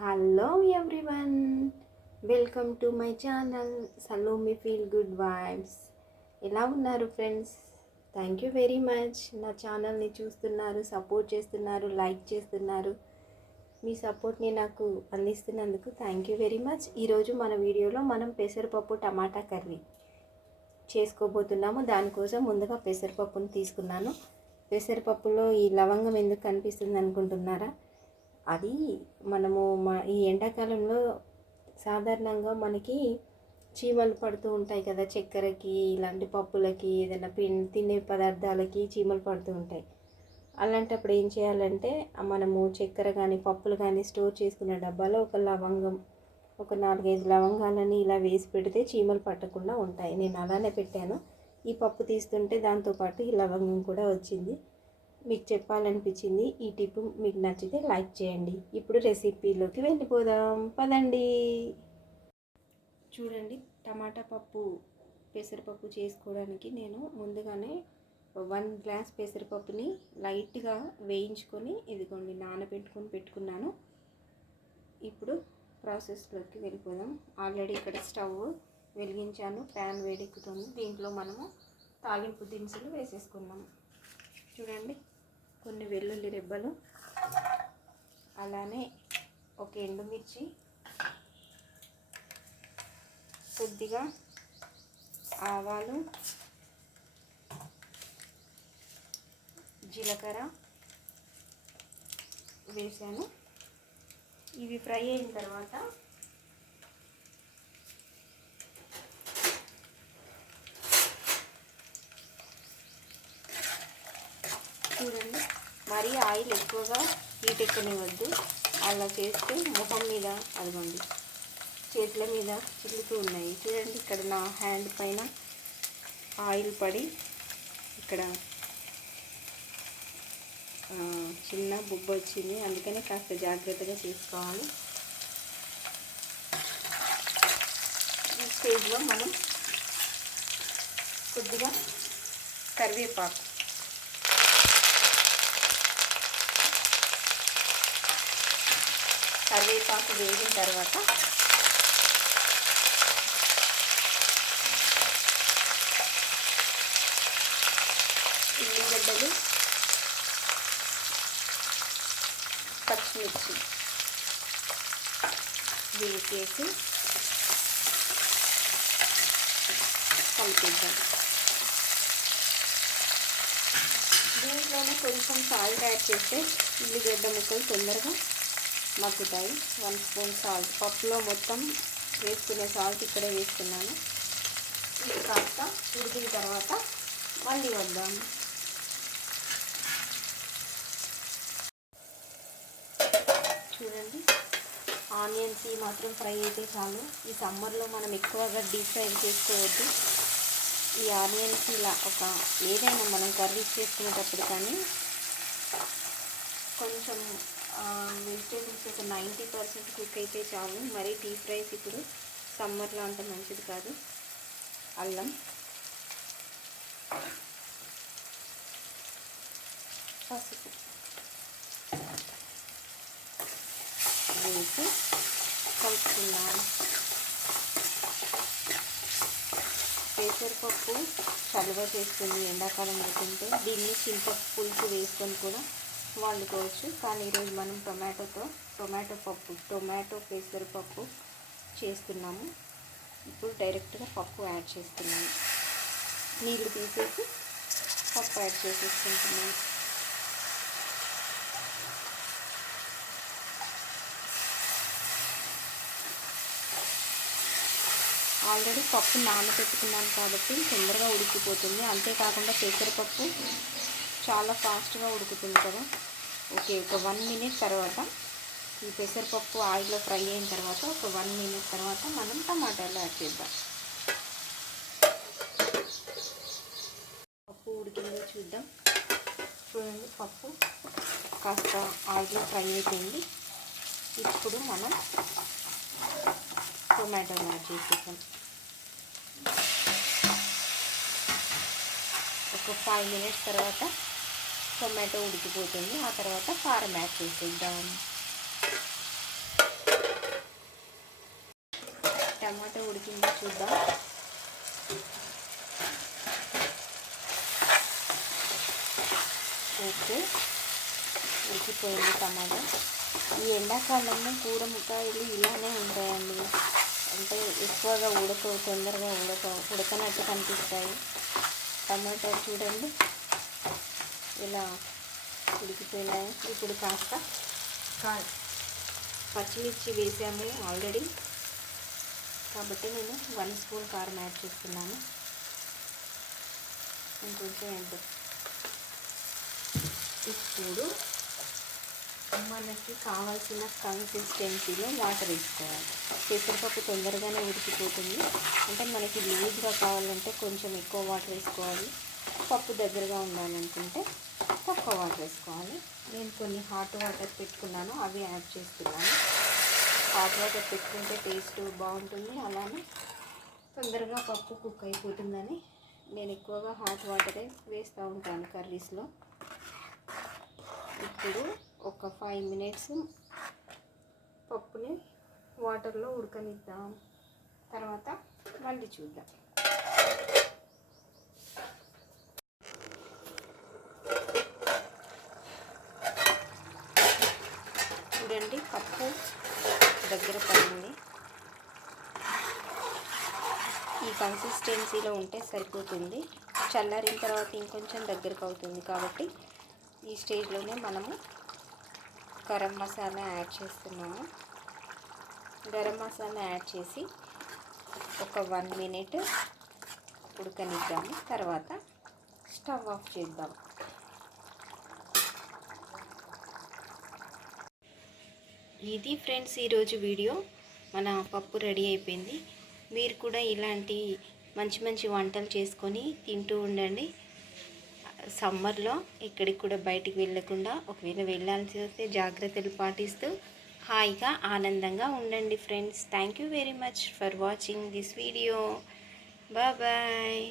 Hello everyone, welcome to my channel Salomi feel good vibes. ఎలా ఉన్నారు friends? Thank you very much. నా ఛానల్ని చూస్తున్నారు, సపోర్ట్ చేస్తున్నారు, లైక్ చేస్తున్నారు. మీ సపోర్ట్ని నాకు అందిస్తున్నందుకు థ్యాంక్ యూ వెరీ మచ్. ఈరోజు మన వీడియోలో మనం పెసరపప్పు టమాటా కర్రీ చేసుకోబోతున్నాము. దానికోసం ముందుగా పెసరపప్పును తీసుకున్నాను. పెసరపప్పులో ఈ లవంగం ఎందుకు కనిపిస్తుంది అనుకుంటున్నారా? అది మనము ఈ ఎండాకాలంలో సాధారణంగా మనకి చీమలు పడుతూ ఉంటాయి కదా, చక్కెరకి, ఇలాంటి పప్పులకి, ఏదైనా తినే పదార్థాలకి చీమలు పడుతూ ఉంటాయి. అలాంటప్పుడు ఏం చేయాలంటే మనము చక్కెర కానీ పప్పులు కానీ స్టోర్ చేసుకునే డబ్బాలో ఒక 4-5 లవంగాలని ఇలా వేసి పెడితే చీమలు పట్టకుండా ఉంటాయి. నేను అలానే పెట్టాను. ఈ పప్పు తీస్తుంటే దాంతోపాటు ఈ లవంగం కూడా వచ్చింది. మీకు చెప్పాలనిపించింది. ఈ టిప్ మీకు నచ్చితే లైక్ చేయండి. ఇప్పుడు రెసిపీలోకి వెళ్ళిపోదాం పదండి. చూడండి, టమాటా పప్పు పెసరపప్పు చేసుకోవడానికి నేను ముందుగానే 1 గ్లాస్ పెసరపప్పుని లైట్గా వేయించుకొని ఇదిగోండి నానబెట్టుకొని పెట్టుకున్నాను. ఇప్పుడు ప్రాసెస్లోకి వెళ్ళిపోదాం. ఆల్రెడీ ఇక్కడ స్టవ్ వెలిగించాను, ప్యాన్ వేడెక్కుతుంది. దీంట్లో మనము తాలింపు దినుసులు వేసేసుకున్నాము. చూడండి, కొన్ని వెల్లుల్లి రెబ్బలు, అలానే ఒక ఎండుమిర్చి, కొద్దిగా ఆవాలు, జీలకర్ర వేసాను. ఇవి ఫ్రై అయిన తర్వాత చూడండి, మరీ ఆయిల్ ఎక్కువగా హీట్ ఎక్కనివ్వద్దు. అలా చేస్తే ముఖం మీద, అదిగోండి చేతుల మీద చిల్లుతూ ఉన్నాయి. చూడండి, ఇక్కడ నా హ్యాండ్ పైన ఆయిల్ పడి ఇక్కడ చిన్న బుబ్బ వచ్చింది. అందుకని కాస్త జాగ్రత్తగా చేసుకోవాలి. ఈ స్టేజ్లో మనం కొద్దిగా కరివేపాకు, వేగిన తర్వాత ఉల్లిగడ్డలు, పచ్చిమిర్చి వేసేసి కలిపేద్దాం. దీంట్లోనే కొంచెం సాల్ట్ యాడ్ చేస్తే ఉల్లిగడ్డ ముక్కలు తొందరగా మగ్గుతాయి. 1 స్పూన్ సాల్ట్, పప్పులో మొత్తం వేసుకునే సాల్ట్ ఇక్కడే వేసుకున్నాను. ఇది కాస్త ఉడికిన తర్వాత మళ్ళీ వద్దాం. చూడండి, ఆనియన్స్ మాత్రం ఫ్రై అయితే చాలు. ఈ సమ్మర్లో మనం ఎక్కువగా డీప్ ఫ్రై చేసుకోవద్దు. ఈ ఆనియన్స్ ఇలా ఏదైనా మనం కర్రీస్ చేసుకునేటప్పుడు కానీ కొంచెం వెజిటేబుల్స్ ఒక 90% కుక్ అయితే చాలు. మరీ డీప్ ఫ్రైస్ ఇప్పుడు సమ్మర్లో అంత మంచిది కాదు. అల్లం, పసుపు వేసి కలుపుకున్నాను. పెసరపప్పు చలువ చేస్తుంది ఎండాకాలంలో తింటే. దీన్ని చింతపులుసు వేసుకొని కూడా వండుకోవచ్చు. కానీ ఈరోజు మనం టొమాటో పెసరపప్పు చేస్తున్నాము. ఇప్పుడు డైరెక్ట్గా పప్పు యాడ్ చేస్తున్నాము. నీళ్ళు తీసేసి పప్పు యాడ్ చేసేసుకుంటున్నాము. ఆల్రెడీ పప్పు నానబెట్టుకున్నాను కాబట్టి తొందరగా ఉడికిపోతుంది. అంతేకాకుండా పెసరపప్పు చాలా ఫాస్ట్గా ఉడుకుతుంది కదా. ఓకే, ఒక 1 మినిట్ తర్వాత ఈ పెసరపప్పు ఆయిల్లో ఫ్రై అయిన తర్వాత ఒక 1 మినిట్ తర్వాత మనం టమాటాలు యాడ్ చేద్దాం. పప్పు ఉడికిందో చూద్దాం. చూడండి, పప్పు కాస్త ఆయిల్లో ఫ్రై అయిపోయింది. ఇప్పుడు మనం టొమాటోలు యాడ్ చేసేద్దాం. ఒక 5 మినిట్స్ తర్వాత టొమాటో ఉడికిపోతుంది. ఆ తర్వాత కారం యాడ్ చేసేద్దాం. టమాటా ఉడికిందో చూద్దాం. ఓకే, ఉడికిపోయింది టమాటా. ఈ ఎండాకాలంలో కూరముకాయలు ఇలానే ఉంటాయండి, అంటే ఎక్కువగా తొందరగా ఉడకనట్టు కనిపిస్తాయి. టమాటా చూడండి ఇలా ఉడికిపోయినాయి. ఇప్పుడు కాస్త పచ్చిమిర్చి వేసాము ఆల్రెడీ, కాబట్టి నేను 1 స్పూన్ కారం యాడ్ చేస్తున్నాను. ఇంకొంచెం ఎంత. ఇప్పుడు మనకి కావాల్సిన కన్సిస్టెన్సీలో వాటర్ వేసుకోవాలి. పెసరపప్పు తొందరగానే ఉడికిపోతుంది, అంటే మనకి లూజ్గా కావాలంటే కొంచెం ఎక్కువ వాటర్ వేసుకోవాలి. పప్పు దగ్గరగా ఉండాలనుకుంటే తక్కువ వాటర్ వేసుకోవాలి. నేను కొన్ని హాట్ వాటర్ పెట్టుకున్నాను, అవి యాడ్ చేస్తున్నాను. హాట్ వాటర్ పెట్టుకుంటే టేస్ట్ బాగుంటుంది, అలానే తొందరగా పప్పు కుక్ అయిపోతుందని నేను ఎక్కువగా హాట్ వాటరే వేస్తూ ఉంటాను కర్రీస్లో. ఇప్పుడు ఒక 5 మినిట్స్ పప్పుని వాటర్లో ఉడకనిద్దాం, తర్వాత మళ్ళీ చూద్దాం. చూడండి పప్పు దగ్గర పడింది. ఈ కన్సిస్టెన్సీలో ఉంటే సరిపోతుంది. చల్లారిన తర్వాత ఇంకొంచెం దగ్గరకు అవుతుంది, కాబట్టి ఈ స్టేజ్లోనే మనము గరం మసాలా యాడ్ చేస్తున్నాము. గరం మసాలా యాడ్ చేసి ఒక 1 మినిట్ ఉడకనిద్దాము, తర్వాత స్టవ్ ఆఫ్ చేద్దాం. ఇది ఫ్రెండ్స్ ఈరోజు వీడియో. మన పప్పు రెడీ అయిపోయింది. మీరు కూడా ఇలాంటి మంచి మంచి వంటలు చేసుకొని తింటూ ఉండండి. సమ్మర్లో ఎక్కడికి కూడా బయటికి వెళ్ళకుండా, ఒకవేళ వెళ్ళాల్సి వస్తే జాగ్రత్తలు పాటిస్తూ హాయిగా ఆనందంగా ఉండండి friends. Thank you very much for watching this video. Bye.